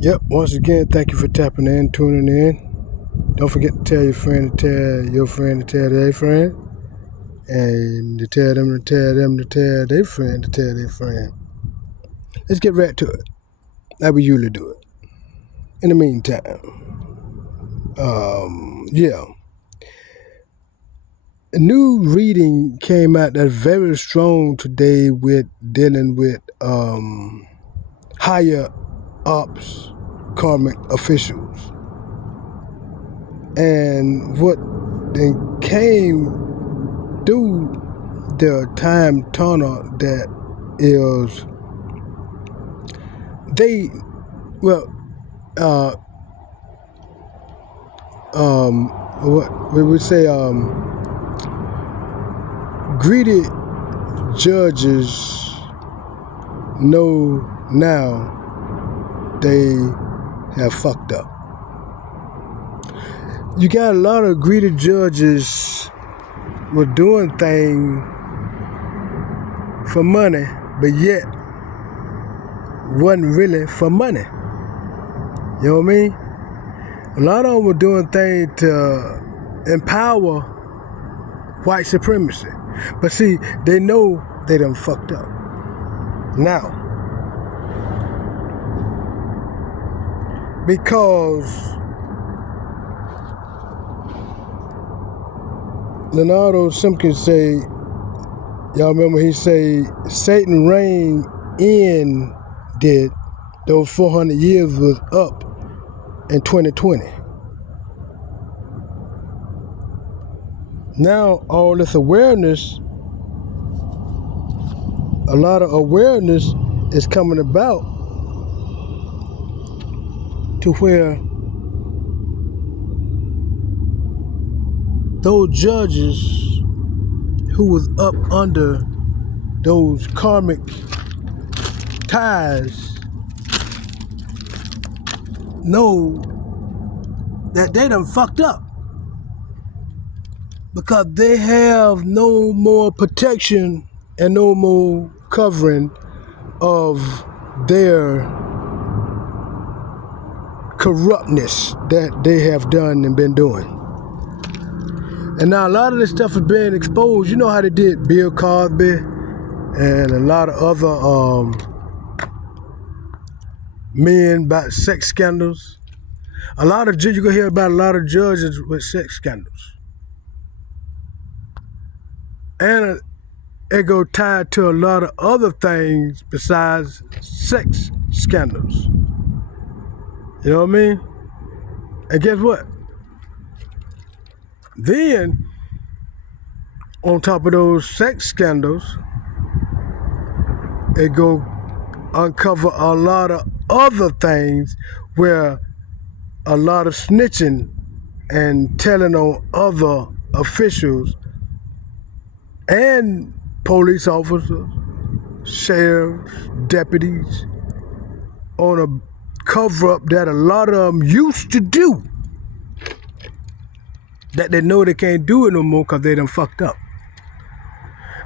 Yep, once again, thank you for tapping in, tuning in. Don't forget to tell your friend to tell your friend to tell their friend. And to tell them to tell them to tell their friend to tell their friend. Let's get right to it. Like we usually do it. In the meantime, yeah. A new reading came out that's very strong today with dealing with higher ops karmic officials. And what they came through the time tunnel that is they what we would say greedy judges know now they have fucked up. You got a lot of greedy judges were doing things for money, but yet wasn't really for money. You know what I mean? A lot of them were doing things to empower white supremacy. But see, they know they done fucked up. Now, because Leonardo Simpkins say, y'all remember he say, Satan reigned in did those 400 years was up in 2020. Now all this awareness, a lot of awareness is coming about to where those judges who was up under those karmic ties know that they done fucked up because they have no more protection and no more covering of their corruptness that they have done and been doing. And now a lot of this stuff is being exposed. You know how they did Bill Cosby and a lot of other men about sex scandals. A lot of you're gonna hear about a lot of judges with sex scandals. And it go tied to a lot of other things besides sex scandals. You know what I mean? And guess what? Then, on top of those sex scandals, it go uncover a lot of other things where a lot of snitching and telling on other officials and police officers, sheriffs, deputies, on a cover-up that a lot of them used to do, that they know they can't do it no more because they done fucked up.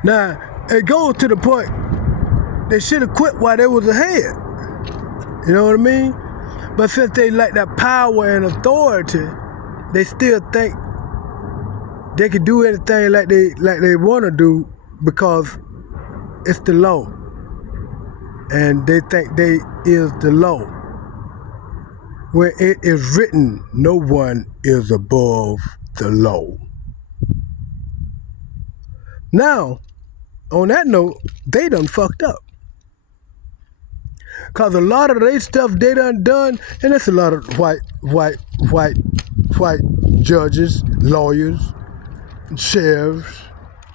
Now, it goes to the point, they should have quit while they was ahead. You know what I mean? But since they lack that power and authority, they still think they can do anything like they want to do because it's the law. And they think they is the law. When it is written, no one is above the law. Now, on that note, they done fucked up. Cause a lot of their stuff they done, and it's a lot of white judges, lawyers, sheriffs,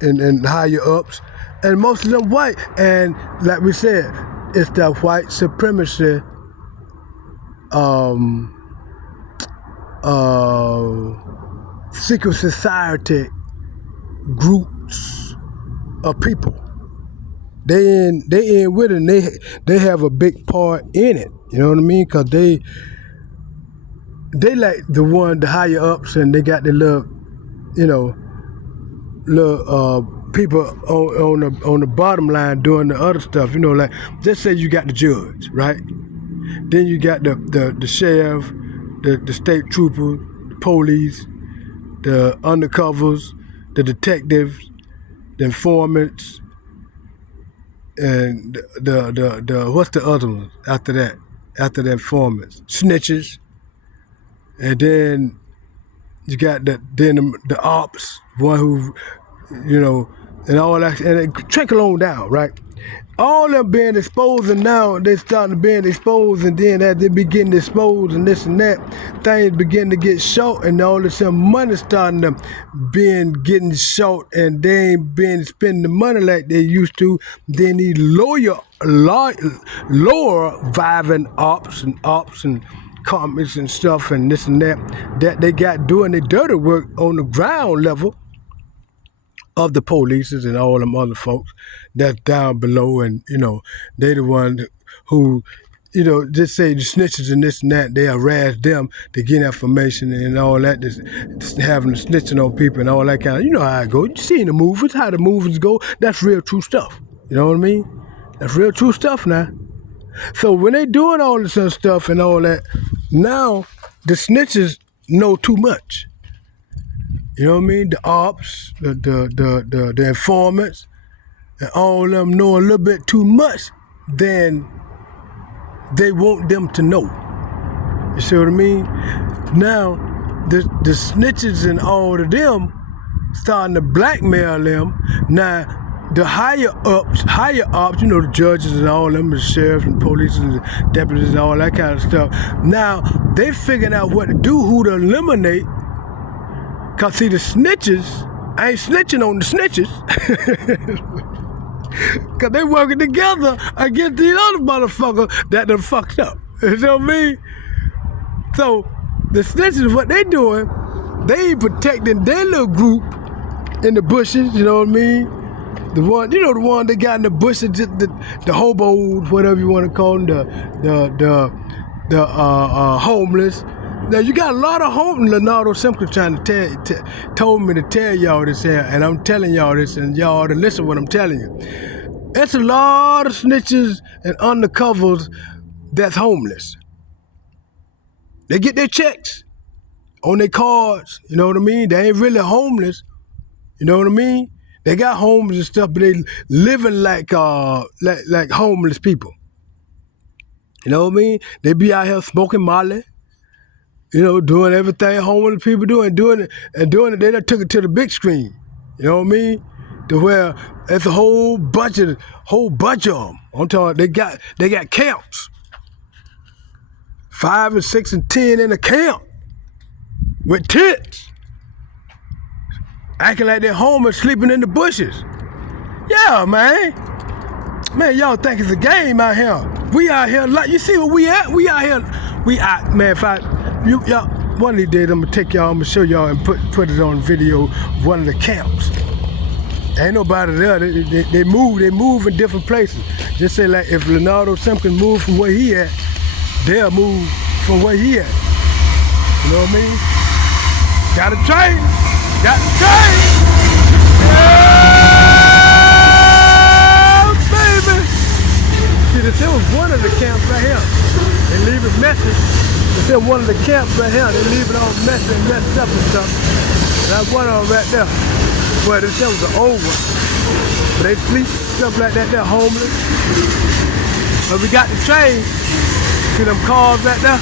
and higher ups, and most of them white. And like we said, it's that white supremacy secret society groups of people. They in with it, and they have a big part in it. You know what I mean? Cause they like the higher ups, and they got the little people on the bottom line doing the other stuff. You know, like just say you got the judge, right? Then you got the sheriff, the state troopers, the police, the undercovers, the detectives, the informants, and the what's the other ones after that? After the informants, snitches, and then you got the ops, one who, and all that, and it trickle on down, right? All them being exposed, and now they starting being exposed, and then as they begin to expose and this and that, things begin to get short, and all of a sudden money starting to getting short, and they ain't been spending the money like they used to. Then these lower viving ops and comments and stuff and this and that they got doing their dirty work on the ground level of the police and all them other folks that's down below, and they the ones who just say the snitches and this and that, they harass them to get information and all that, just having the snitching on people and all that kind of, how it goes. You seen the movies, how the movies go. That's real true stuff. You know what I mean? That's real true stuff now. So when they doing all this other stuff and all that, now the snitches know too much. You know what I mean? The ops, the informants, and all of them know a little bit too much than they want them to know. You see what I mean? Now, the snitches and all of them starting to blackmail them. Now, the higher ups, the judges and all of them, the sheriffs and police and the deputies and all that kind of stuff. Now, they figuring out what to do, who to eliminate. Cause see, the snitches ain't snitching on the snitches. Cause they working together against these other motherfuckers that done fucked up. You know what I mean? So the snitches, what they doing, they ain't protecting their little group in the bushes, you know what I mean? The one, the one they got in the bushes, the hobos, whatever you want to call them, the homeless. Now you got a lot of homeless. Leonardo Simpson trying to told me to tell y'all this here, and I'm telling y'all this, and y'all ought to listen to what I'm telling you. It's a lot of snitches and undercovers that's homeless. They get their checks on their cards, you know what I mean? They ain't really homeless, you know what I mean? They got homes and stuff, but they living like homeless people. You know what I mean? They be out here smoking Molly, doing everything homeless people do, and doing it. They done took it to the big screen. You know what I mean? To where it's a whole bunch of them. I'm talking. They got camps, 5 and 6 and 10 in a camp with tents, acting like they're homeless, sleeping in the bushes. Yeah, man. Man, y'all think it's a game out here. We out here, like, you see where we at? We out here. Man, y'all, one of these days I'm gonna show y'all and put it on video of one of the camps. Ain't nobody there. They move in different places. Just say like if Leonardo Simpson moved from where he at, they'll move from where he at. You know what I mean? Got a train. Yeah, baby. See, this was one of the camps right here. They leave it messy. This is one of the camps right here. They leave it all messy and messed up and stuff. That's one of them right there. Well, this was an old one. But they sleep, stuff like that, they're homeless. But we got the train. See them cars right there?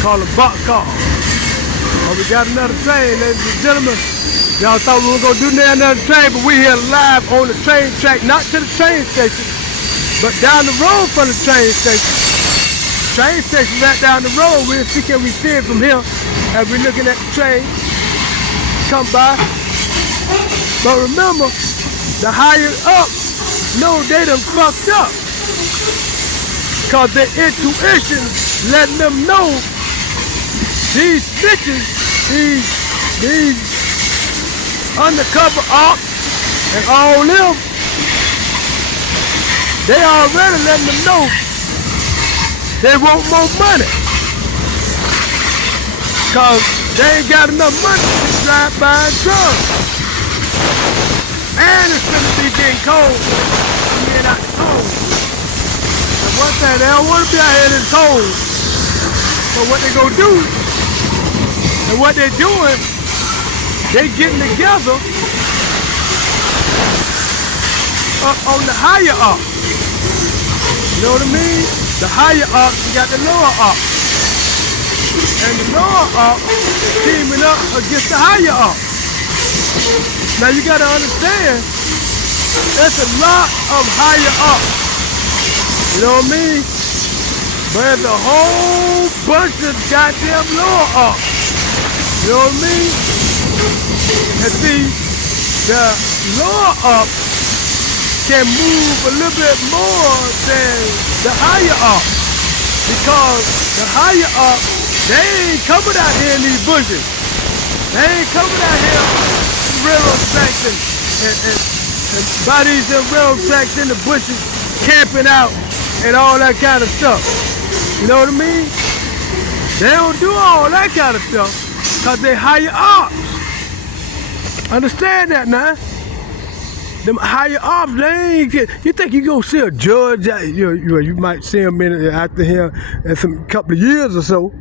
Call them box cars. Well, we got another train, ladies and gentlemen. Y'all thought we were gonna do another train, but we here live on the train track, not to the train station, but down the road from the train station. Train station right down the road. We'll see, can we see it from here as we're looking at the train come by. But remember, the higher up know they done fucked up. Cause their intuition letting them know these bitches, these undercover ops and all them, they already letting them know they want more money. Cause they ain't got enough money to drive by drugs. And it's gonna be getting cold. Getting out cold. one thing, they don't want to be out here in this cold. But what they gonna do, and what they doing, they getting together up on the higher up. You know what I mean? The higher ups, you got the lower ups. And the lower up teaming up against the higher up. Now you gotta understand, there's a lot of higher ups. You know what I mean? But there's a whole bunch of goddamn lower ups. You know what I mean? And see, the lower ups can move a little bit more than the higher ups. Because the higher ups, they ain't coming out here in these bushes. They ain't coming out here in railroad tracks and by these railroad tracks in the bushes, camping out and all that kind of stuff. You know what I mean? They don't do all that kind of stuff because they higher ups. Understand that now? Them higher ups, they ain't get. You think you gonna see a judge? You might see him after him in some couple of years or so.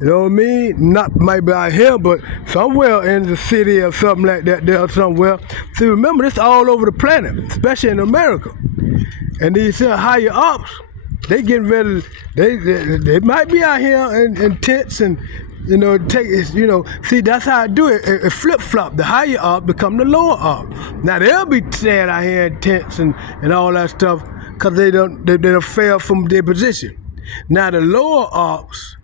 You know what I mean? Not maybe out here, but somewhere in the city or something like that there somewhere. See, remember, this all over the planet, especially in America. And these higher ups, they getting ready, they might be out here in tents and, you know, see, that's how I do it. It flip-flop. The higher up become the lower up. Now, they'll be staying out here in tents and all that stuff because they don't fail from their position. Now, the lower ups,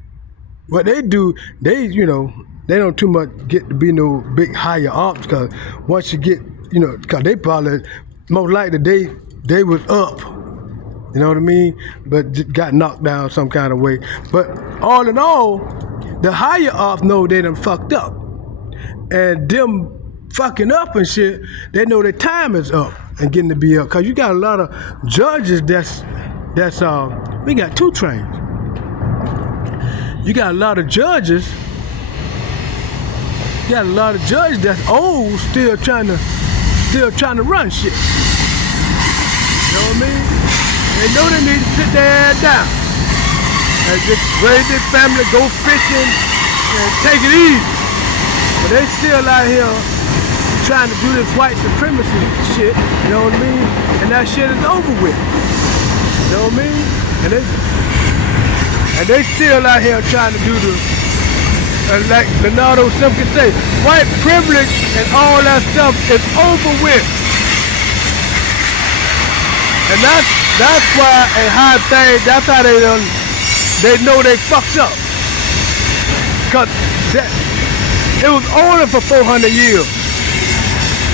what they do, they don't too much get to be no big higher ups because once you get, because they probably, most likely they was up, you know what I mean? But just got knocked down some kind of way. But all in all, the higher ups know they done fucked up. And them fucking up and shit, they know their time is up and getting to be up. Because you got a lot of judges we got 2 trains. You got a lot of judges. You got a lot of judges that's old, still trying to run shit. You know what I mean? They know they need to sit their ass down and just raise their family, go fishing, and take it easy. But they still out here trying to do this white supremacy shit. You know what I mean? And that shit is over with. You know what I mean? And they still out here trying to do like Leonardo Simpson say, white privilege and all that stuff is over with. And that's why and how that's how they know they fucked up. Cause it was only for 400 years.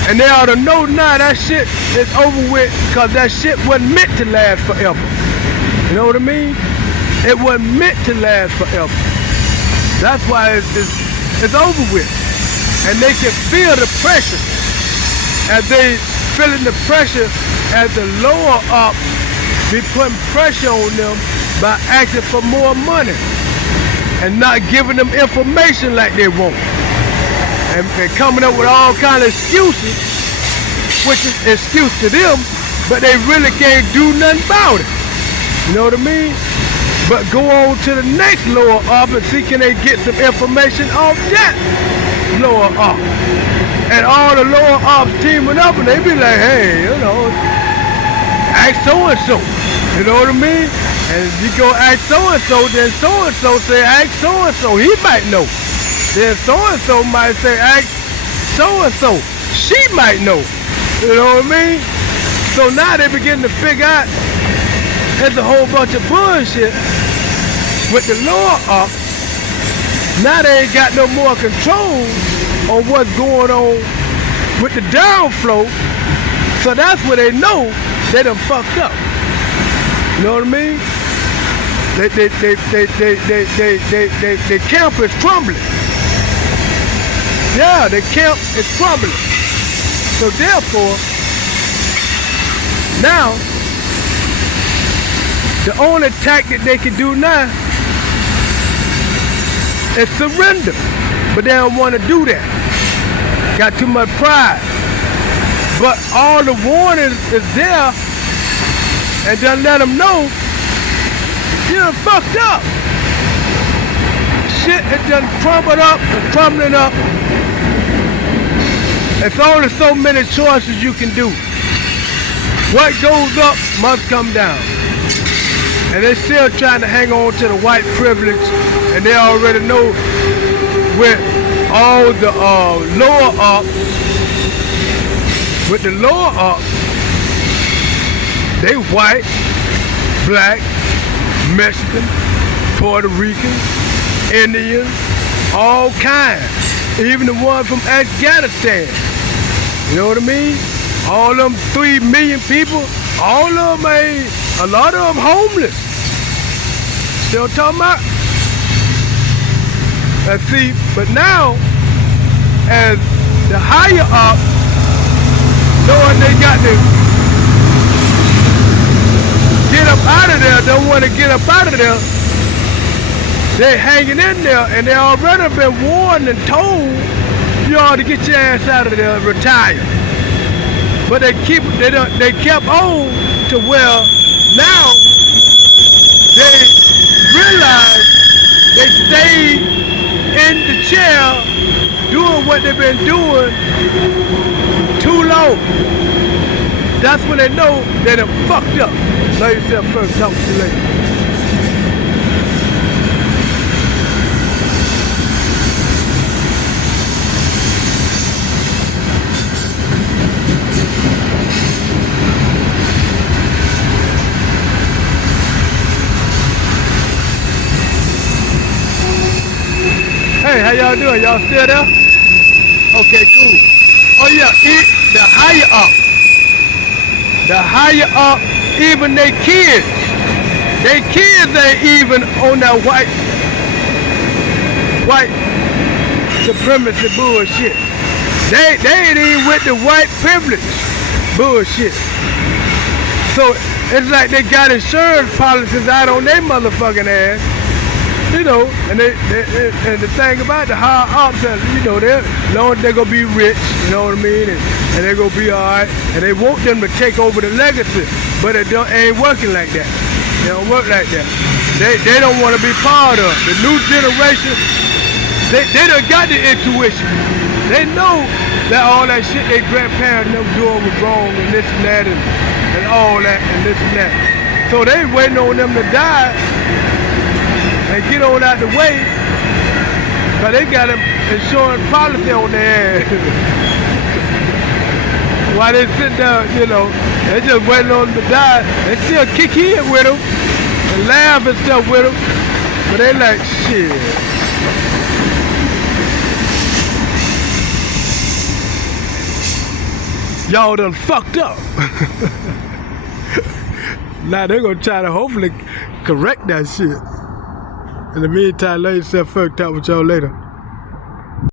And they ought to know now that shit is over with because that shit wasn't meant to last forever. You know what I mean? It wasn't meant to last forever. That's why it's over with. And they can feel the pressure as they feeling the pressure as the lower up be putting pressure on them by asking for more money and not giving them information like they want. And coming up with all kind of excuses, which is excuse to them, but they really can't do nothing about it. You know what I mean? But go on to the next lower up and see can they get some information off that lower up. And all the lower ups teaming up and they be like, hey, ask so-and-so. You know what I mean? And you go ask so-and-so, then so-and-so say ask so-and-so. He might know. Then so-and-so might say ask so-and-so. She might know. You know what I mean? So now they begin to figure out there's a whole bunch of bullshit with the lower up. Now they ain't got no more control on what's going on with the downflow. So that's where they know they done fucked up. You know what I mean? Their camp is crumbling. Yeah, their camp is crumbling. So therefore, now, the only tactic they can do now is surrender. But they don't want to do that. Got too much pride. But all the warnings is there and just let them know done fucked up. Shit is done crumbled up and crumbling up. It's only so many choices you can do. What goes up must come down. And they're still trying to hang on to the white privilege, and they already know with all the lower ups, with the lower ups, they white, black, Mexican, Puerto Rican, Indian, all kinds. Even the one from Afghanistan. You know what I mean? All them 3 million people, all of them ain't, a lot of them homeless. Still talking about? And see, but now, as the higher up, knowing they got to get up out of there, don't want to get up out of there, they hanging in there, and they already been warned and told you ought to get your ass out of there and retire. But they kept on to where now they realize they stayed in the chair doing what they've been doing too long. That's when they know they done fucked up. Love yourself first, talk to you later. Hey, how y'all doing? Y'all still there? Okay, cool. Oh yeah, the higher up. The higher up, even they kids ain't even on that white supremacy bullshit. They ain't even with the white privilege bullshit. So it's like they got insurance policies out on their motherfucking ass. You know, and and the thing about the high ups, you know, they're gonna be rich, you know what I mean, and they're gonna be all right, and they want them to take over the legacy, but it ain't working like that. They don't work like that. They don't want to be part of the new generation. They done got the intuition. They know that all that shit their grandparents them doing was wrong, and this and that, and all that, and this and that. So they waiting on them to die and get on out the way, because they got an insurance policy on their ass. While they sit down, you know, they just waiting on them to die. They still kick in with them and laugh and stuff with them, but they like, shit. Y'all done fucked up. Now they're gonna try to hopefully correct that shit. In the meantime, let yourself fucked up with y'all later.